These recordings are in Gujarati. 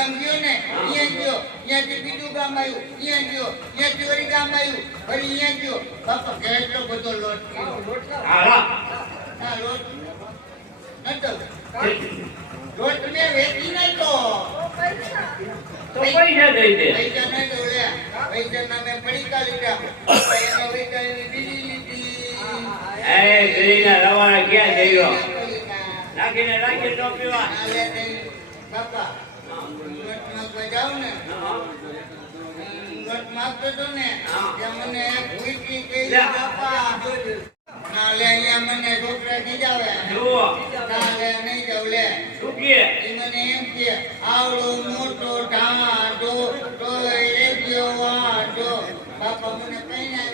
ગામ ગયો ને અહીંયા ગયો. ત્યાંથી બીજું ગામ આવ્યું ત્યાં ગયો. ત્યાંથી વળી ગામ આવ્યું વળી અહીંયા ગયો. બાપા કેટલો બધો લોટ થયો. ના લોટ નતો. લોટ ને વેચી નતો તો પૈસા દઈ દે. પૈસા પૈસા ના મેં પડીકા લીધા એનો વેચાઈને બીજી લીધી. એ ગરીના રવાના ક્યાં પડીકા. રાખી. બાપા લોટ માંગવા જાઉં ને લોટ માંગતો તો ને ત્યાં મને કહી બાપા. ના અહીંયા મને છોકરા દીધા આવે જુઓ નહીં જાવ લે. એ મને એમ કે આવડો મોટો ઢાંડો તોય રેડિયો વાંઢો. બાપા મને પૈણા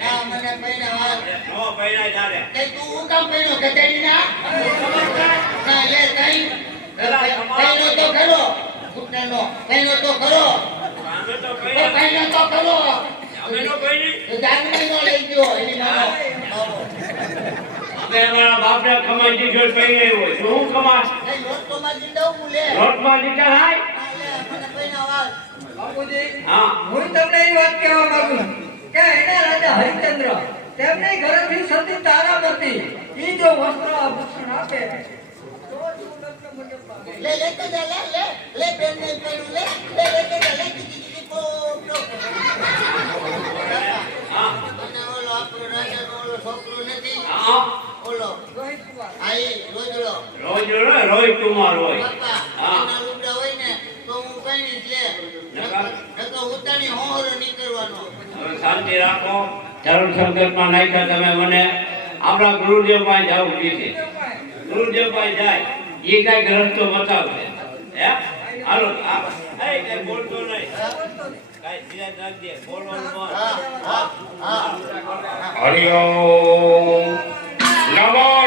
ના મને પૈણા વાળ નો પૈણા ચાલે તે તું હું કામ પૈણો ગધેડી ના ના લે કઈ પૈણો તો ખરો. ઘૂંટણનો પૈણો તો ખરો. અમે તો તો પૈણા પૈણો તો ખરો અમે નો લઈ ગયો એની માનો અમારા બાપના કમાઈ દીધો પૈણે હોય તો હું કમા એ લોટ તો માં જીંદા હું લે લોટમાં દીધા હાય બાપુજી હા હું તમને એ વાત કહેવા માંગુ કે એના રાજા હરિચંદ્ર તેમની ઘરેથી સતી તારામતી ઈ જો વસ્ત્ર આભૂષણ આપે લે જ. લે લે જા લે લે લે લે લે લે જા લે રોજ રોય કુમાર હોય. હા. લુગડા હોય ને તો હું કઈ લે નકર? નકર ઉતાની નહીં કરવાનો. હવે શાંતિ રાખો. ચરણ સંકલ્પમાં નાખ્યા તમે મને. આપણા ગુરુદેવ પાસે જવું કીધે ગુરુદેવ પાસે જાય. એ કઈ ગ્રસ્તો બતાવશે. હે? હાલો આ કઈ બોલતો નહીં. કઈ ધીરજ રાખજે બોલવાનું બંધ. હા હા હા. હરિઓમ નમો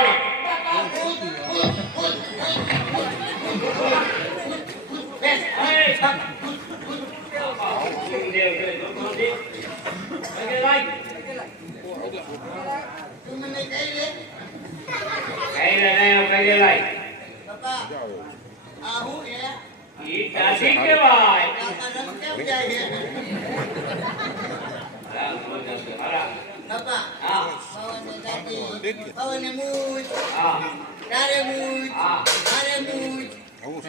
એ, ગુરુદેવ છે, જોતો નથી? પગે લાગ. તું આવો.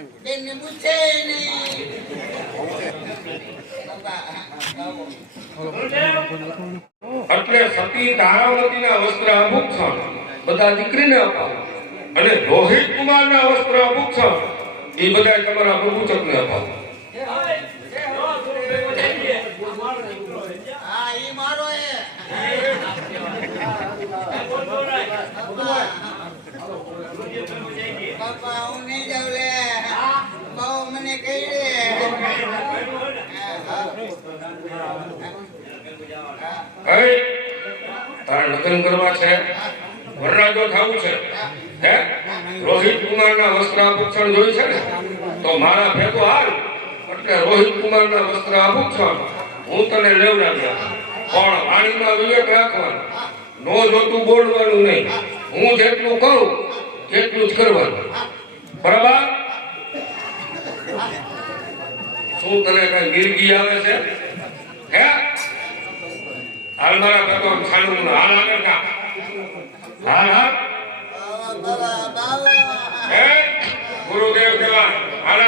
ગુરુદેવ એટલે સતી તારાવતીના વસ્ત્ર આભૂષણ બધા દીકરીને અપાવો. અને રોહિત કુમારના વસ્ત્ર આભૂષણ એ બધા તમારા પ્રભુચકને અપાવો. બાપા હું નહીં જાઉં લે બહુ મને કહી દે હવે તારે લગ્ન કરવા છે? વરરાજો થવું છે. હે? રોહિત કુમારના વસ્ત્ર આભૂષણ જોઈ છે ને? તો મારા ભેગો હાલ. એટલે રોહિત કુમારના વસ્ત્ર આભૂષણ હું તને લેવડાવ્યા પણ વાણીમાં વિવેક રાખવાનો. નો જોતું બોલવાનું નહીં. હું જેટલું કહું તેટલું જ કરવાનું. બરાબર? શું તને કઈ ગીરગી આવે છે? હાલ મારા ભગવાન ખાનું હાલ આગળ કા હાલ હાલ હે ગુરુદેવ દેવા હાલ.